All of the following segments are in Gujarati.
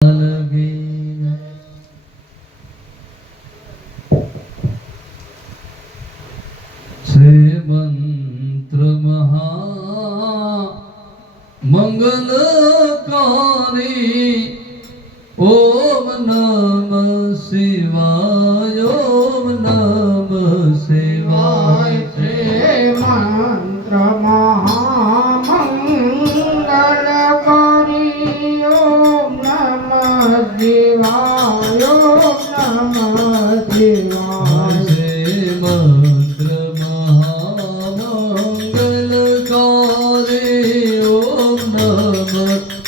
Hallelujah.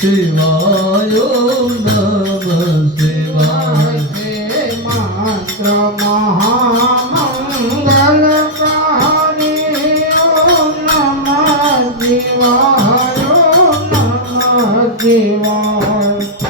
શિવાયો નમ શિવાય મંત્ર મહામંગલ પ્રહરી ઓમ નમ શિવાયો નમ શિવાય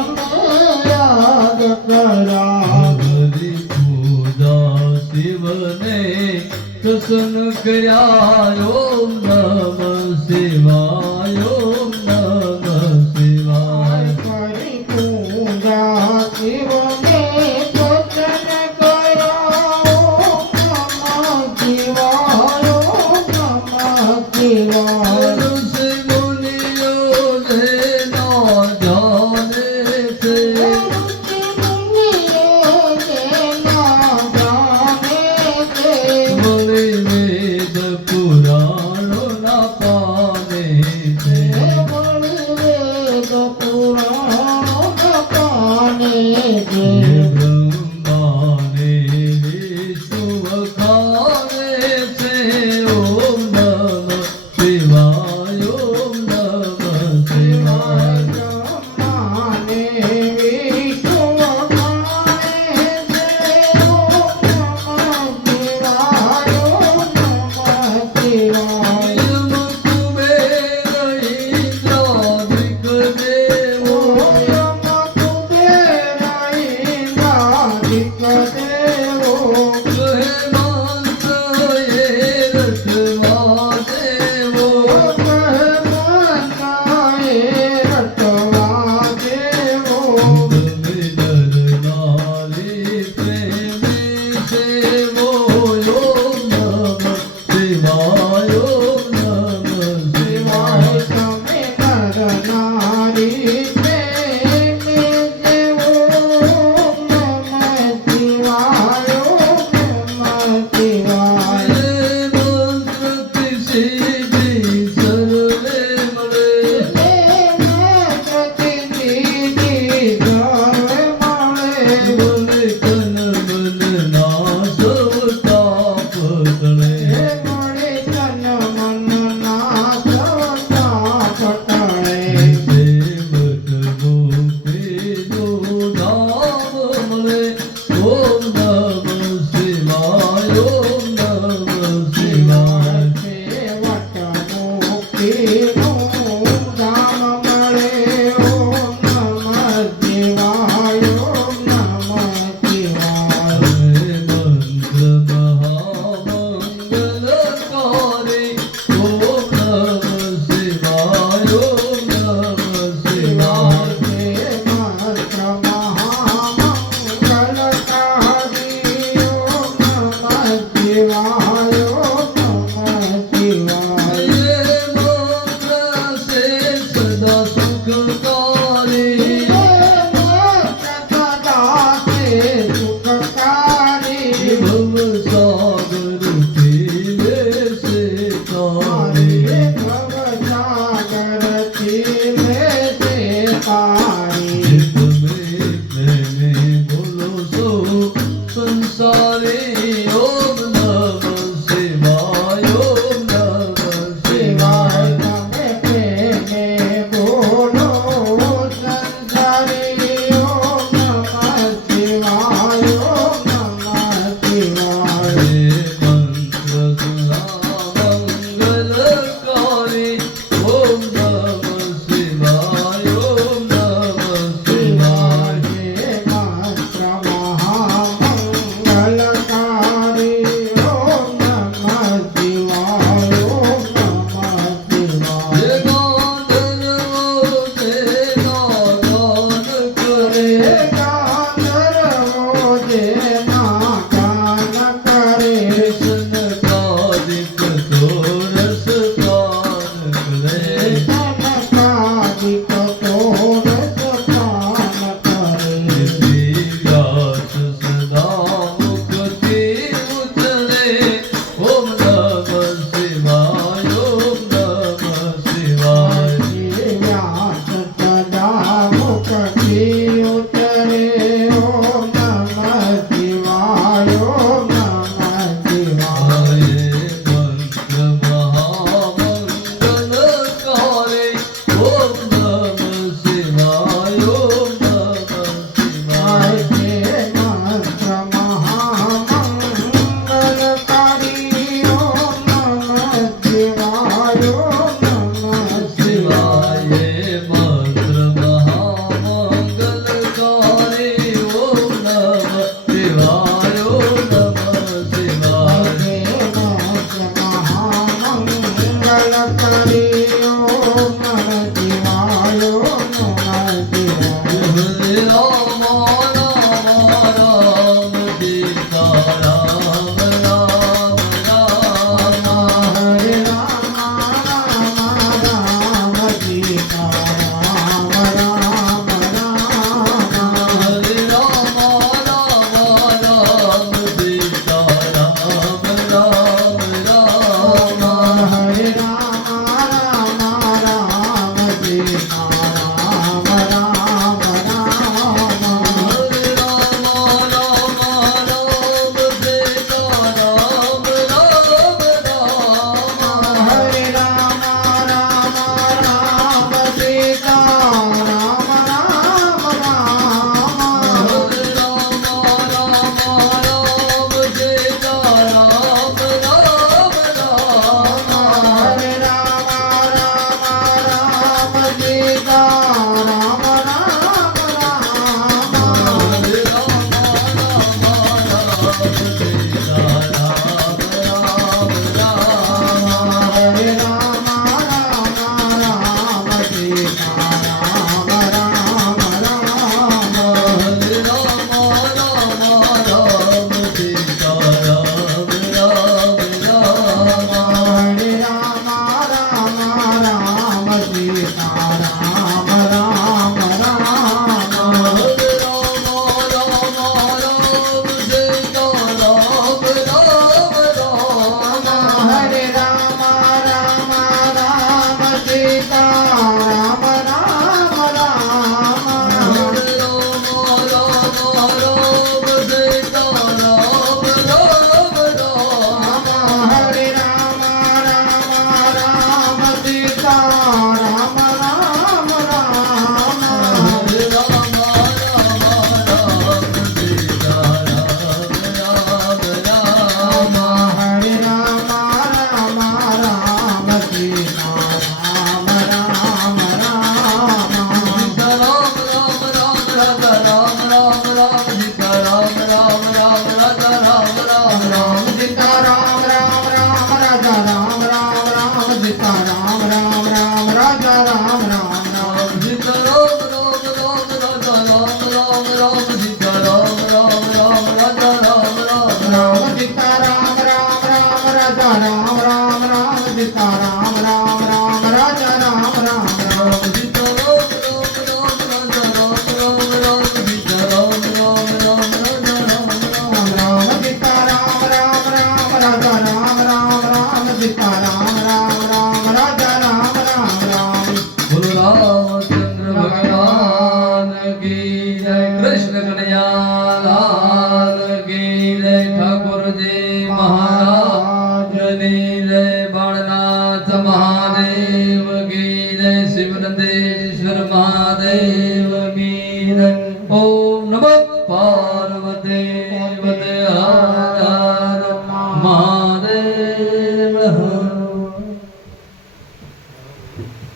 કર્યા